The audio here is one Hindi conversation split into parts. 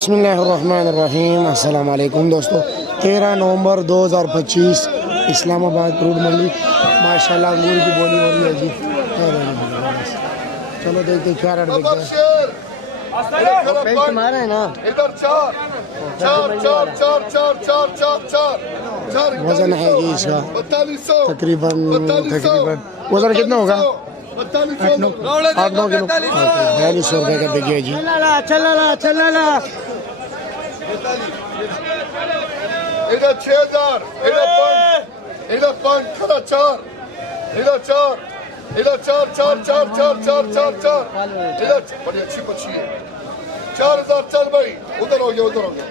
बिस्मिल्लाहिर्रहमानिर्रहीम। अस्सलाम वालेकुम दोस्तों। 13 नवंबर 2025 इस्लामाबाद फ्रूट मंडी। माशाल्लाह अंगूर की बोली हो रही है जी। चलो देखते क्या रेट बिकता है। तुम्हारा है ना, इधर चार चार चार चार चार चार चार चार चार वजन है जी इसका तकरीबन वजन कितना होगा? 8-9 किलो। 4200 रुपये का बिके जी। इधर 6000 इधर 5 खड़ा चार इधर चार इधर चार चार चार चार चार चार चार इधर बड़ी अच्छी पक्षी है। 4000 चल भाई, उधर हो गया उधर हो गया।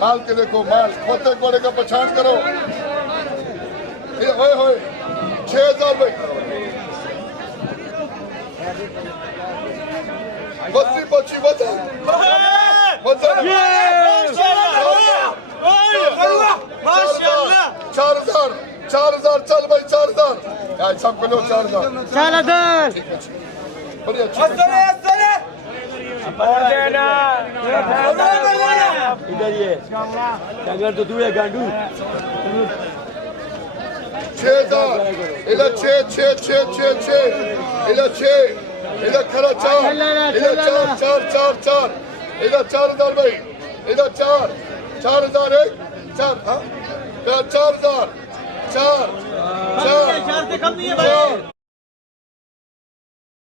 माल के देखो माल खोते कोड़े का पहचान करो। होए होए 6000 भाई बस्ती पक्षी वजन वजन 4000 चल भाई 4000 यार सब को लो 4000 बड़ी अच्छी इधर ये अगर तो तू है गांडू 6000 इधर 6 इधर 6 इधर खड़ा 4 इधर 4 इधर 4000 भाई इधर 4000 एक 4 हाँ 4000 4 4 से कम नहीं है भाई।